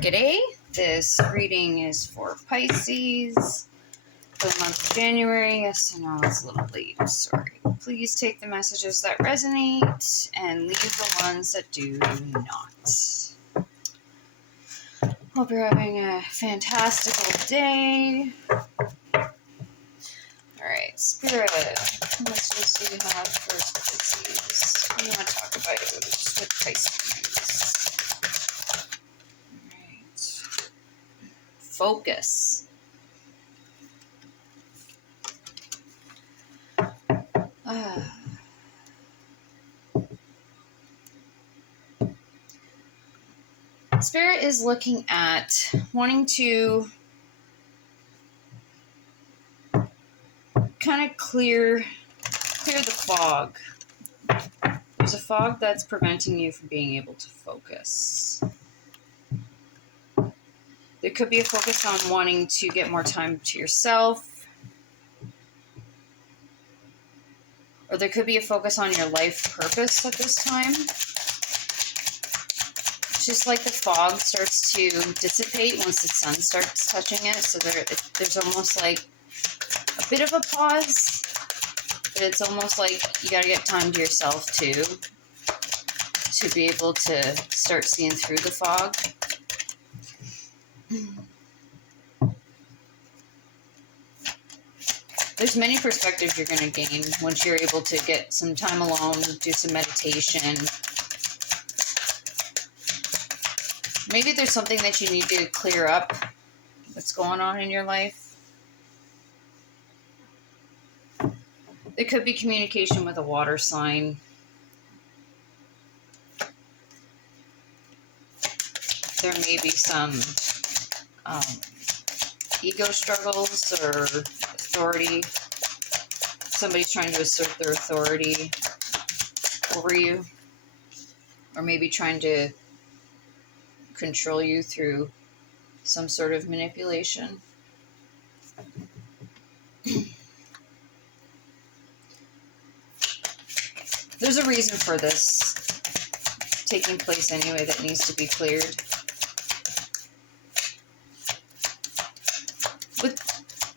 G'day, this reading is for Pisces for the month of January. Yes, I know it's a little late, sorry. Please take the messages that resonate and leave the ones that do not. Hope you're having a fantastical day. Alright, Spirit, how much do you have for Pisces? What do you want to talk about with Pisces? Alright. Focus. Spirit is looking at wanting to kind of clear the fog. There's a fog that's preventing you from being able to focus. There could be a focus on wanting to get more time to yourself. Or there could be a focus on your life purpose at this time. It's just like the fog starts to dissipate once the sun starts touching it. So there's almost like a bit of a pause. But it's almost like you got to get time to yourself too, to be able to start seeing through the fog. There's many perspectives you're going to gain once you're able to get some time alone, do some meditation. Maybe there's something that you need to clear up that's going on in your life. There could be communication with a water sign. There may be some ego struggles or authority. Somebody's trying to assert their authority over you, or maybe trying to control you through some sort of manipulation. There's a reason for this taking place anyway that needs to be cleared.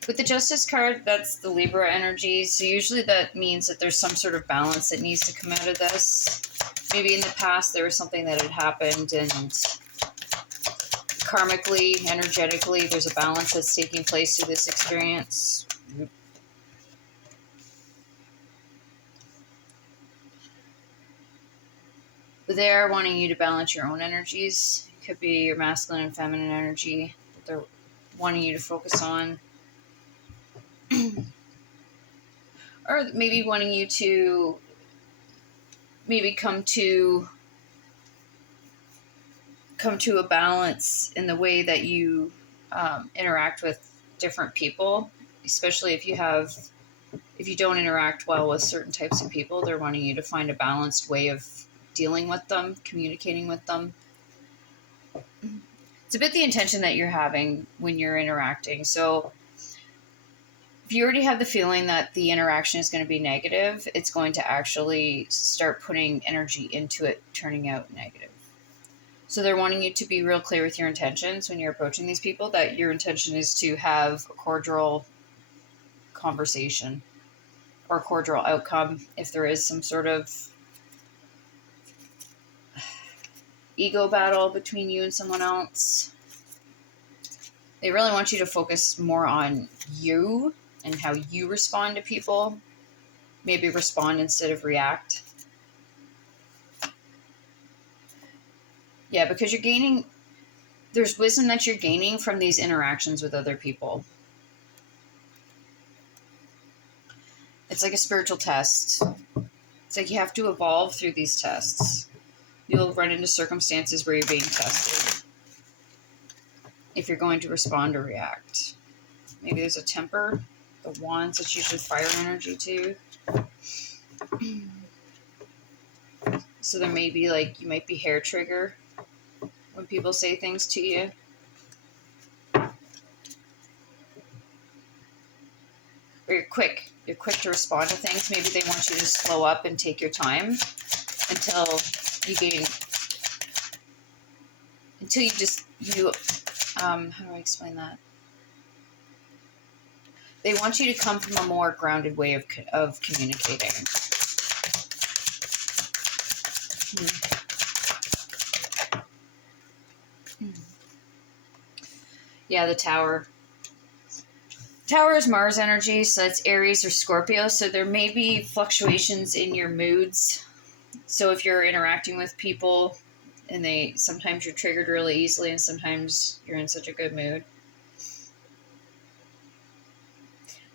With the Justice card, that's the Libra energy. So usually that means that there's some sort of balance that needs to come out of this. Maybe in the past there was something that had happened, and karmically, energetically, there's a balance that's taking place through this experience. They're wanting you to balance your own energies. It could be your masculine and feminine energy that they're wanting you to focus on. Or maybe wanting you to maybe come to a balance in the way that you interact with different people, especially if you don't interact well with certain types of people. They're wanting you to find a balanced way of dealing with them, communicating with them. It's a bit the intention that you're having when you're interacting. So if you already have the feeling that the interaction is going to be negative, it's going to actually start putting energy into it, turning out negative. So they're wanting you to be real clear with your intentions when you're approaching these people, that your intention is to have a cordial conversation or a cordial outcome if there is some sort of ego battle between you and someone else. They really want you to focus more on you and how you respond to people. Maybe respond instead of react. Yeah, because there's wisdom that you're gaining from these interactions with other people. It's like a spiritual test. It's like you have to evolve through these tests. You'll run into circumstances where you're being tested if you're going to respond or react. Maybe there's a temper, the wands, that's usually fire energy too. So there may be you might be hair trigger when people say things to you. Or you're quick to respond to things. Maybe they want you to slow up and take your time until until you how do I explain that? They want you to come from a more grounded way of communicating. Yeah, the Tower. Tower is Mars energy, so it's Aries or Scorpio, so there may be fluctuations in your moods. So if you're interacting with people and sometimes you're triggered really easily and sometimes you're in such a good mood.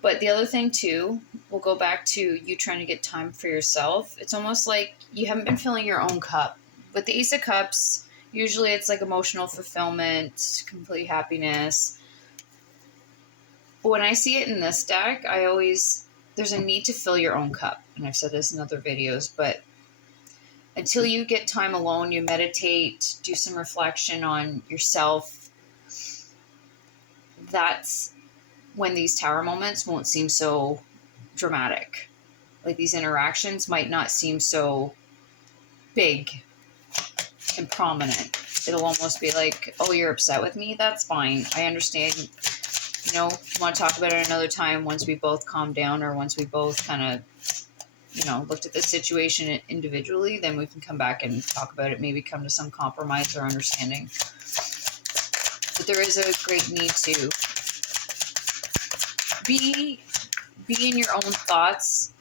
But the other thing too, we'll go back to you trying to get time for yourself. It's almost like you haven't been filling your own cup. With the Ace of Cups, usually it's like emotional fulfillment, complete happiness. But when I see it in this deck, there's a need to fill your own cup. And I've said this in other videos, but until you get time alone, you meditate, do some reflection on yourself, that's when these Tower moments won't seem so dramatic. Like these interactions might not seem so big and prominent. It'll almost be like, oh, you're upset with me? That's fine. I understand. You know, if you want to talk about it another time, once we both calm down or once we both kind of, looked at the situation individually, then we can come back and talk about it, maybe come to some compromise or understanding. But there is a great need to be in your own thoughts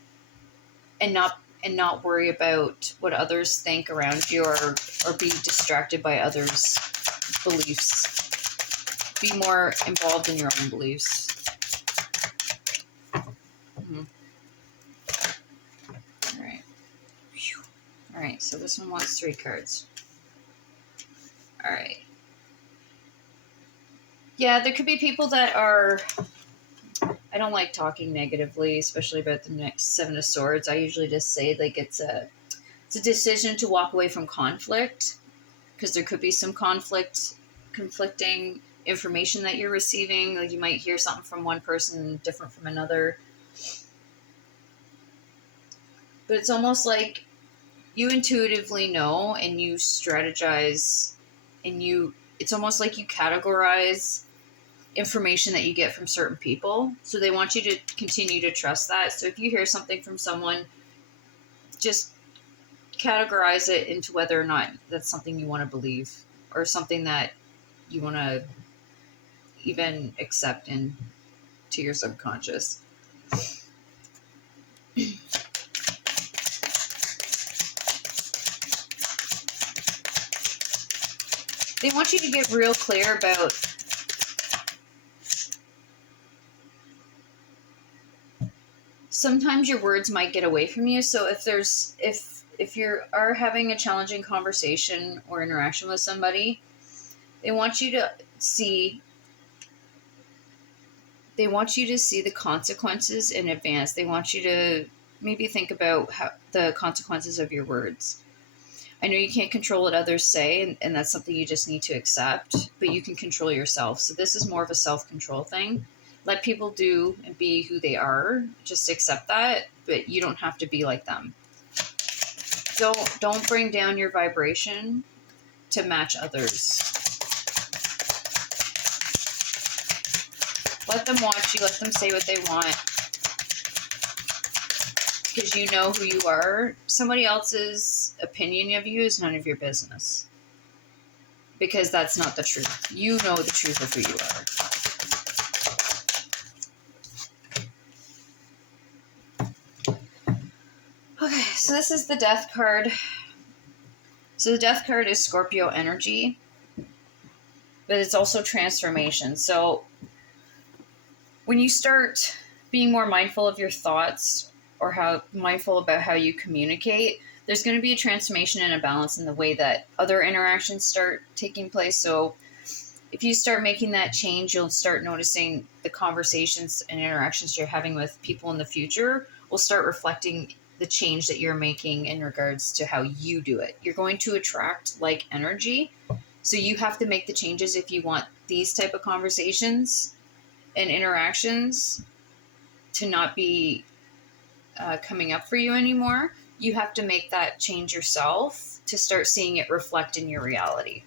and not worry about what others think around you or be distracted by others' beliefs. Be more involved in your own beliefs. All right, so this one wants 3 cards. All right. Yeah, there could be people that are... I don't like talking negatively, especially about the next 7 of Swords. I usually just say like it's a decision to walk away from conflict, because there could be some conflicting information that you're receiving. Like you might hear something from one person different from another. But it's almost like you intuitively know and you strategize and it's almost like you categorize information that you get from certain people. So they want you to continue to trust that. So if you hear something from someone, just categorize it into whether or not that's something you want to believe or something that you want to even accept into your subconscious. They want you to get real clear about sometimes your words might get away from you. So if you are having a challenging conversation or interaction with somebody, they want you to see the consequences in advance. They want you to maybe think about the consequences of your words. I know you can't control what others say, and that's something you just need to accept, but you can control yourself. So this is more of a self-control thing. Let people do and be who they are. Just accept that, but you don't have to be like them. Don't bring down your vibration to match others. Let them watch you. Let them say what they want. Because you know who you are. Somebody else's opinion of you is none of your business. Because that's not the truth. You know the truth of who you are. Okay, so this is the Death card. So the Death card is Scorpio energy. But it's also transformation. So when you start being more mindful of your thoughts or mindful about how you communicate, there's going to be a transformation and a balance in the way that other interactions start taking place. So if you start making that change, you'll start noticing the conversations and interactions you're having with people in the future will start reflecting the change that you're making in regards to how you do it. You're going to attract like energy. So you have to make the changes if you want these type of conversations and interactions to not be coming up for you anymore. You have to make that change yourself to start seeing it reflect in your reality.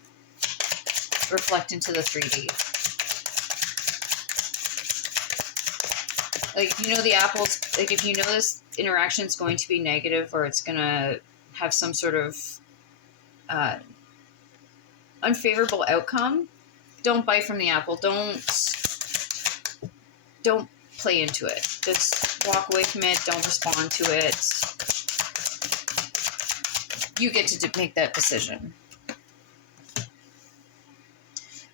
reflect into the 3D. Like, the apples, like, if you know this interaction is going to be negative or it's going to have some sort of unfavorable outcome, don't bite from the apple. Don't play into it. Just walk away from it. Don't respond to it. You get to make that decision.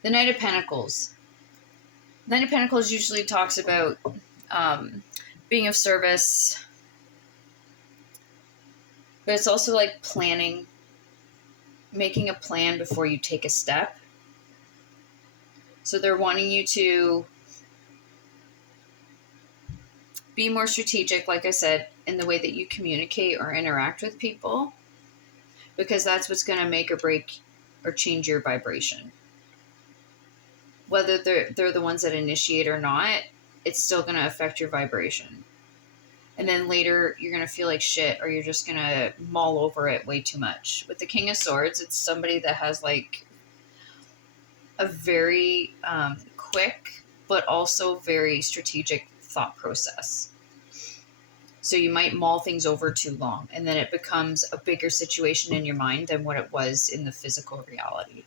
The Knight of Pentacles. The Knight of Pentacles usually talks about being of service, but it's also like planning, making a plan before you take a step. So they're wanting you to be more strategic, like I said, in the way that you communicate or interact with people, because that's what's going to make or break or change your vibration. Whether they're the ones that initiate or not, it's still going to affect your vibration. And then later, you're going to feel like shit, or you're just going to mull over it way too much. With the King of Swords, it's somebody that has like a very quick, but also very strategic thought process. So you might mull things over too long, and then it becomes a bigger situation in your mind than what it was in the physical reality.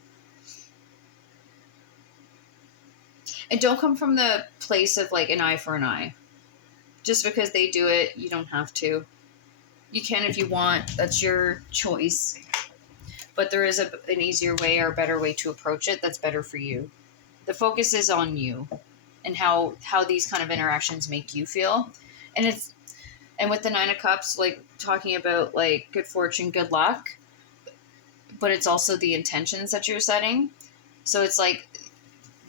And don't come from the place of like an eye for an eye. Just because they do it, you don't have to. You can if you want. That's your choice. But there is an easier way or a better way to approach it that's better for you. The focus is on you and how these kind of interactions make you feel. And with the Nine of Cups, like talking about like good fortune, good luck, but it's also the intentions that you're setting. So it's like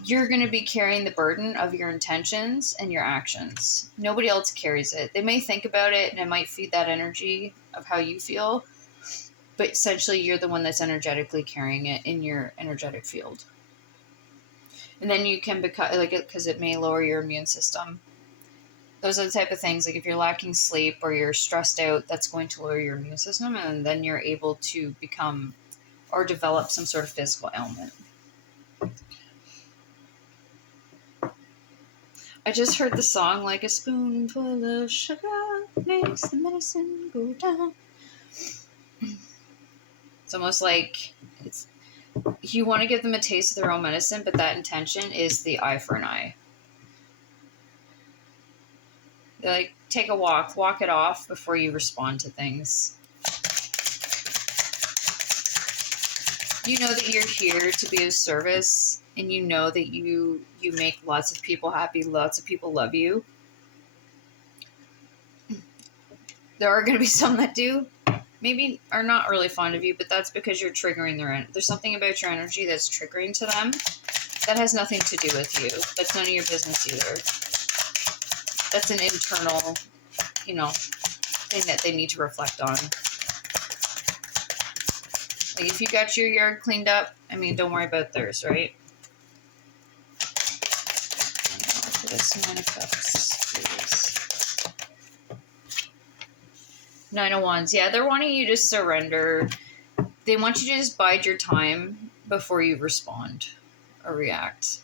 you're going to be carrying the burden of your intentions and your actions. Nobody else carries it. They may think about it and it might feed that energy of how you feel, but essentially you're the one that's energetically carrying it in your energetic field. And then you can become, like, because it may lower your immune system. Those are the type of things, like if you're lacking sleep or you're stressed out, that's going to lower your immune system, and then you're able to become or develop some sort of physical ailment. I just heard the song, like a spoonful of sugar makes the medicine go down. It's almost like you want to give them a taste of their own medicine, but that intention is the eye for an eye. They're like, take a walk it off before you respond to things. You know that you're here to be of service, and you know that you make lots of people happy, lots of people love you. There are going to be some that do, maybe are not really fond of you, but that's because you're triggering there's something about your energy that's triggering to them that has nothing to do with you. That's none of your business either. That's an internal, thing that they need to reflect on. Like if you got your yard cleaned up, don't worry about theirs, right? This 9 of Cups, please. 9 of Wands. Yeah, they're wanting you to surrender. They want you to just bide your time before you respond or react.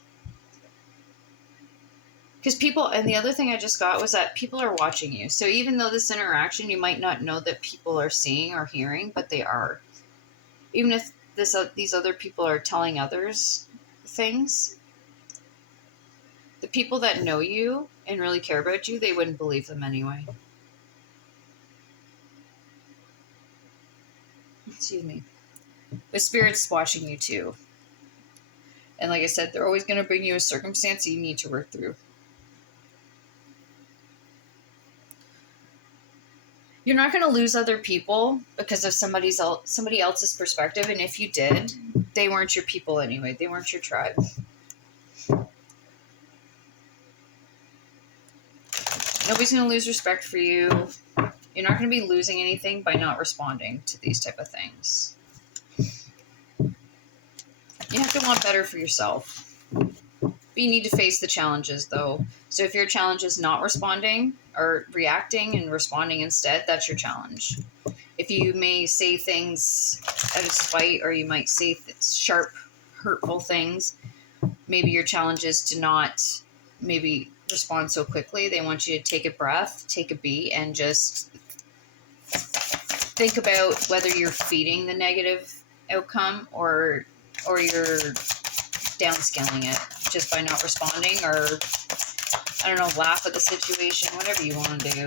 Because people, and the other thing I just got was that people are watching you. So even though this interaction, you might not know that people are seeing or hearing, but they are. Even if these other people are telling others things, the people that know you and really care about you, they wouldn't believe them anyway. Excuse me. The Spirit's watching you too. And like I said, they're always going to bring you a circumstance that you need to work through. You're not going to lose other people because of somebody else's perspective. And if you did, they weren't your people anyway. They weren't your tribe. Nobody's going to lose respect for you. You're not going to be losing anything by not responding to these type of things. You have to want better for yourself. But you need to face the challenges, though. So if your challenge is not responding or reacting and responding instead, that's your challenge. If you may say things out of spite, or you might say sharp, hurtful things. Maybe your challenge is to not maybe respond so quickly. They want you to take a breath, take a beat, and just think about whether you're feeding the negative outcome or you're downscaling it just by not responding, or I don't know, laugh at the situation, whatever you want to do.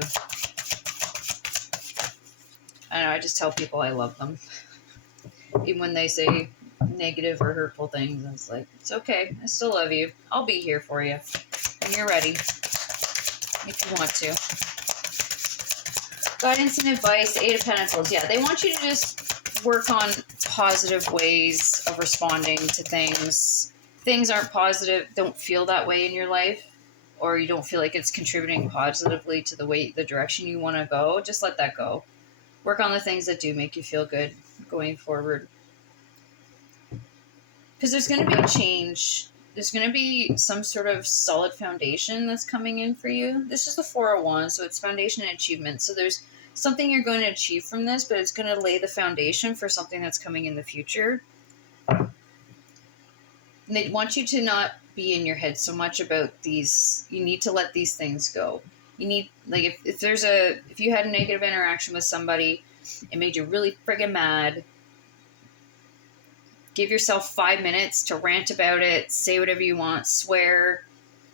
I don't know, I just tell people I love them. Even when they say negative or hurtful things, it's like, it's okay. I still love you. I'll be here for you when you're ready, if you want to. Guidance and advice, Eight of Pentacles. Yeah, they want you to just work on positive ways of responding to things. Things aren't positive, don't feel that way in your life, or you don't feel like it's contributing positively to the direction you want to go. Just let that go. Work on the things that do make you feel good going forward. Because there's going to be a change. There's going to be some sort of solid foundation that's coming in for you. This is the 401, so it's foundation and achievement. So there's something you're going to achieve from this, but it's going to lay the foundation for something that's coming in the future. And they want you to not be in your head so much about these. You need to let these things go. You need, like, if you had a negative interaction with somebody, it made you really friggin' mad, give yourself 5 minutes to rant about it, say whatever you want, swear,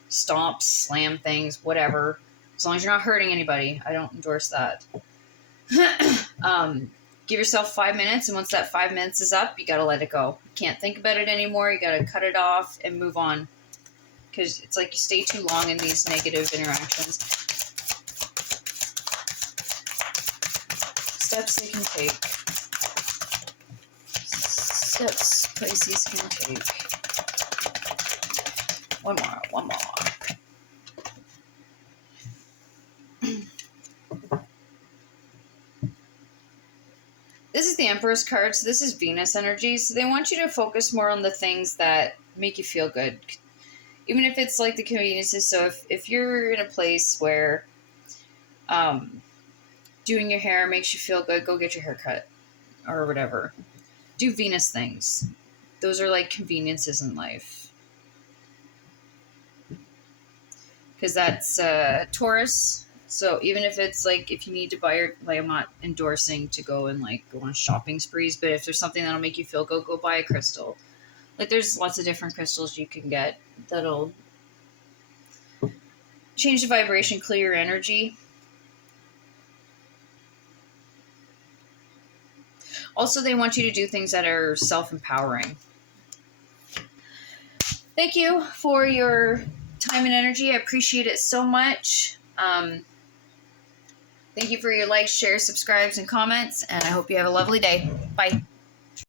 stomp, slam things, whatever. As long as you're not hurting anybody. I don't endorse that. Give yourself 5 minutes, and once that 5 minutes is up, you got to let it go. You can't think about it anymore. You got to cut it off and move on. Because it's like you stay too long in these negative interactions. Steps they can take. Steps Pisces can take. One more. This is the Emperor's card, so this is Venus energy. So they want you to focus more on the things that make you feel good. Even if it's like the conveniences. So if you're in a place where doing your hair makes you feel good, go get your hair cut or whatever. Do Venus things. Those are like conveniences in life. Because that's Taurus. So even if it's like, if you need to buy like, I'm not endorsing to go and like go on shopping sprees, but if there's something that'll make you feel good, go buy a crystal. Like there's lots of different crystals you can get that'll change the vibration, clear your energy. Also, they want you to do things that are self-empowering. Thank you for your time and energy. I appreciate it so much. Thank you for your likes, shares, subscribes, and comments, and I hope you have a lovely day. Bye.